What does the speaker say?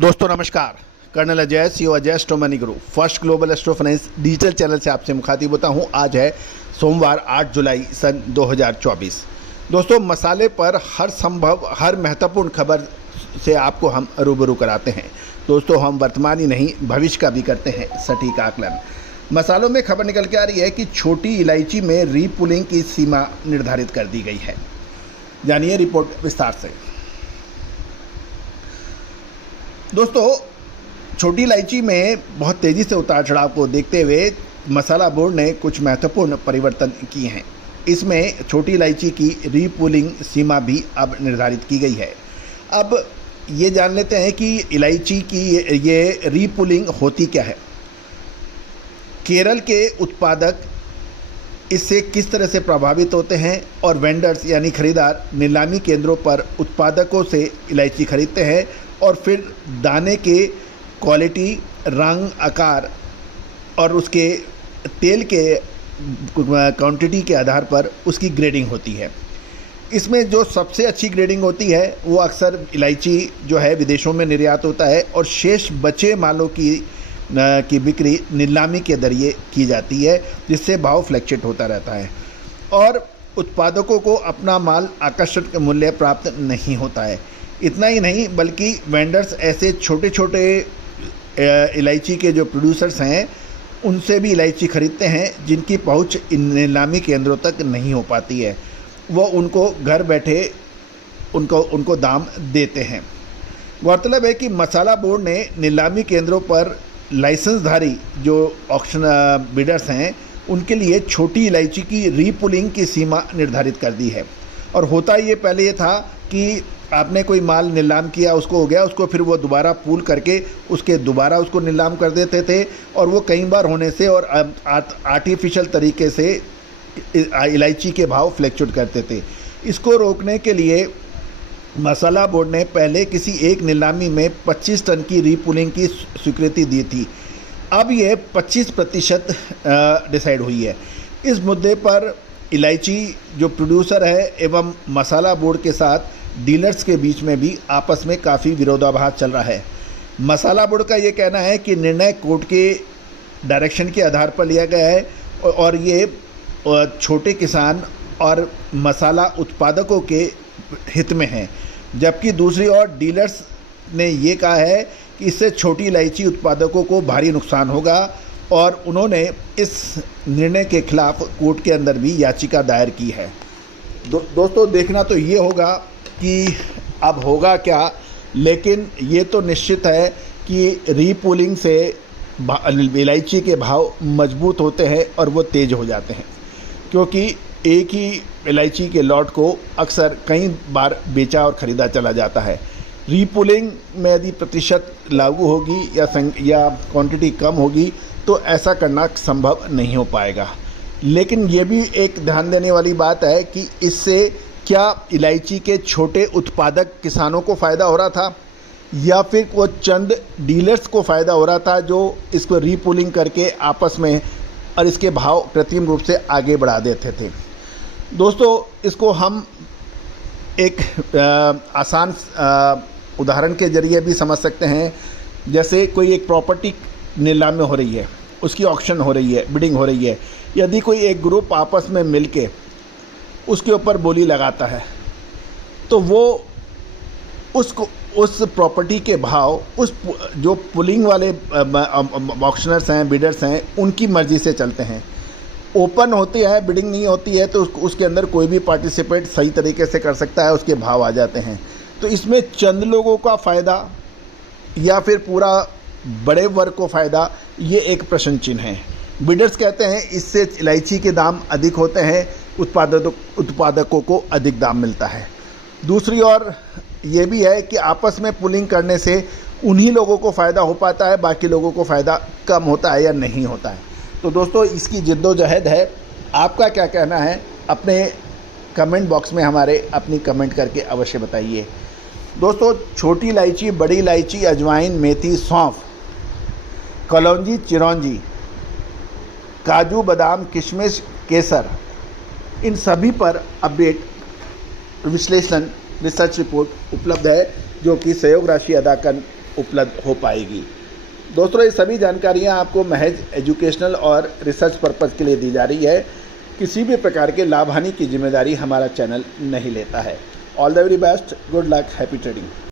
दोस्तों नमस्कार। Colonel Ajay CO Ajay astro money guru first global astro finance digital channel से आपसे मुखातिब होता हूं। आज है सोमवार 8 जुलाई सन 2024। दोस्तों मसाले पर हर महत्वपूर्ण खबर से आपको हम रूबरू कराते हैं। दोस्तों हम वर्तमान ही नहीं भविष्य का भी करते हैं सटीक आकलन। मसालों में खबर निकल के आ रही है कि छोटी इलायची में रीपुलिंग की सीमा निर्धारित कर दी गई है। जानिए रिपोर्ट विस्तार से। दोस्तों छोटी इलायची में बहुत तेज़ी से उतार चढ़ाव को देखते हुए मसाला बोर्ड ने कुछ महत्वपूर्ण परिवर्तन किए हैं। इसमें छोटी इलायची की रीपुलिंग सीमा भी अब निर्धारित की गई है। अब ये जान लेते हैं कि इलायची की ये रीपुलिंग होती क्या है, केरल के उत्पादक इससे किस तरह से प्रभावित होते हैं और वेंडर्स यानी खरीदार नीलामी केंद्रों पर उत्पादकों से इलायची खरीदते हैं और फिर दाने के क्वालिटी, रंग, आकार और उसके तेल के क्वांटिटी के आधार पर उसकी ग्रेडिंग होती है। इसमें जो सबसे अच्छी ग्रेडिंग होती है वो अक्सर इलायची जो है विदेशों में निर्यात होता है और शेष बचे मालों की बिक्री नीलामी के जरिए की जाती है, जिससे भाव फ्लक्चुएट होता रहता है और उत्पादकों को अपना माल आकर्षक मूल्य प्राप्त नहीं होता है। इतना ही नहीं बल्कि वेंडर्स ऐसे छोटे छोटे इलायची के जो प्रोड्यूसर्स हैं उनसे भी इलायची खरीदते हैं जिनकी पहुंच नीलामी केंद्रों तक नहीं हो पाती है। वो उनको घर बैठे उनको दाम देते हैं। गौरतलब है कि मसाला बोर्ड ने नीलामी केंद्रों पर लाइसेंसधारी जो ऑक्शन बिडर्स हैं उनके लिए छोटी इलायची की रीपुलिंग की सीमा निर्धारित कर दी है। और होता ये पहले ये था कि आपने कोई माल नीलाम किया, उसको हो गया, उसको फिर वो दोबारा पूल करके उसके दोबारा उसको नीलाम कर देते थे और वो कई बार होने से और आर्टिफिशियल तरीके से इलायची के भाव फ्लक्चुएट करते थे। इसको रोकने के लिए मसाला बोर्ड ने पहले किसी एक नीलामी में 25 टन की रीपुलिंग की स्वीकृति दी थी। अब ये 25% डिसाइड हुई है। इस मुद्दे पर इलायची जो प्रोड्यूसर है एवं मसाला बोर्ड के साथ डीलर्स के बीच में भी आपस में काफ़ी विरोधाभास चल रहा है। मसाला बोर्ड का ये कहना है कि निर्णय कोर्ट के डायरेक्शन के आधार पर लिया गया है और ये छोटे किसान और मसाला उत्पादकों के हित में है, जबकि दूसरी ओर डीलर्स ने ये कहा है कि इससे छोटी इलायची उत्पादकों को भारी नुकसान होगा और उन्होंने इस निर्णय के खिलाफ कोर्ट के अंदर भी याचिका दायर की है। दोस्तों देखना तो ये होगा कि अब होगा क्या, लेकिन ये तो निश्चित है कि रीपुलिंग से इलायची के भाव मजबूत होते हैं और वो तेज़ हो जाते हैं, क्योंकि एक ही इलायची के लॉट को अक्सर कई बार बेचा और ख़रीदा चला जाता है। रीपुलिंग में यदि प्रतिशत लागू होगी या क्वांटिटी कम होगी तो ऐसा करना संभव नहीं हो पाएगा। लेकिन ये भी एक ध्यान देने वाली बात है कि इससे क्या इलायची के छोटे उत्पादक किसानों को फ़ायदा हो रहा था या फिर वो चंद डीलर्स को फ़ायदा हो रहा था जो इसको रीपुलिंग करके आपस में और इसके भाव कृत्रिम रूप से आगे बढ़ा देते थे। दोस्तों इसको हम एक आसान उदाहरण के ज़रिए भी समझ सकते हैं। जैसे कोई एक प्रॉपर्टी नीलाम में हो रही है, उसकी ऑक्शन हो रही है, बिडिंग हो रही है। यदि कोई एक ग्रुप आपस में मिलके उसके ऊपर बोली लगाता है तो वो उस प्रॉपर्टी के भाव उस जो पुलिंग वाले ऑक्शनर्स हैं, बिडर्स हैं, उनकी मर्ज़ी से चलते हैं। ओपन होती है, बिडिंग नहीं होती है तो उसके अंदर कोई भी पार्टिसिपेट सही तरीके से कर सकता है, उसके भाव आ जाते हैं। तो इसमें चंद लोगों का फ़ायदा या फिर पूरा बड़े वर्ग को फ़ायदा, ये एक प्रश्न चिन्ह है। बिडर्स कहते हैं इससे इलायची के दाम अधिक होते हैं, उत्पादकों को अधिक दाम मिलता है। दूसरी ओर ये भी है कि आपस में पुलिंग करने से उन्हीं लोगों को फ़ायदा हो पाता है, बाकी लोगों को फ़ायदा कम होता है या नहीं होता है। तो दोस्तों इसकी जिद्दोजहद है। आपका क्या कहना है अपने कमेंट बॉक्स में हमारे अपनी कमेंट करके अवश्य बताइए। दोस्तों छोटी इलायची, बड़ी इलायची, अजवाइन, मेथी, सौंफ, कलौंजी, चिरौंजी, काजू, बादाम, किशमिश, केसर, इन सभी पर अपडेट, विश्लेषण, रिसर्च रिपोर्ट उपलब्ध है जो कि सहयोग राशि अदा उपलब्ध हो पाएगी। दोस्तों, ये सभी जानकारियाँ आपको महज एजुकेशनल और रिसर्च पर्पज़ के लिए दी जा रही है। किसी भी प्रकार के लाभ हानि की जिम्मेदारी हमारा चैनल नहीं लेता है। All the very best, good luck, happy trading.